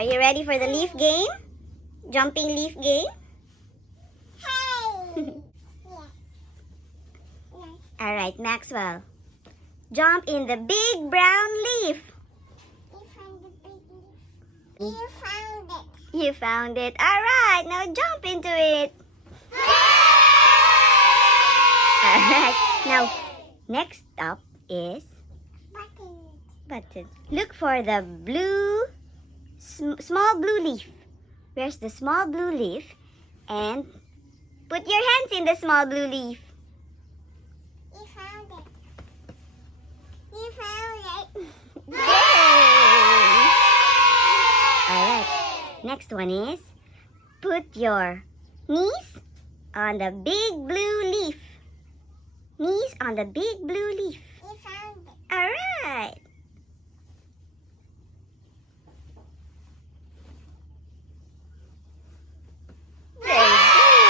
Are you ready for the leaf game? Jumping leaf game? Hey! Alright, Maxwell. Jump in the big brown leaf. You found the big leaf. You found it. You found it. Alright, now jump into it. Alright, now next up is button. Look for the blue, small blue leaf. Where's the small blue leaf? And put your hands in the small blue leaf. You found it. You found it. Yay! Alright, next one is put your knees on the big blue leaf. Knees on the big blue leaf. You found it. Alright. Very good.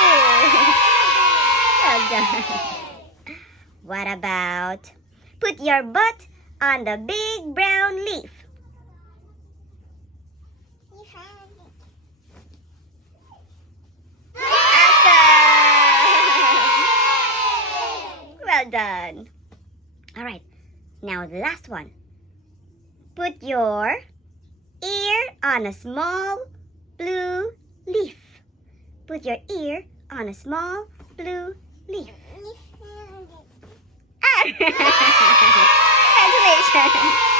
Well done. What about put your butt on the big brown leaf? You found it. Awesome! Well done. Alright, now the last one. Put your ear on a small blue leaf. Put your ear on a small blue leaf. You found it. Congratulations!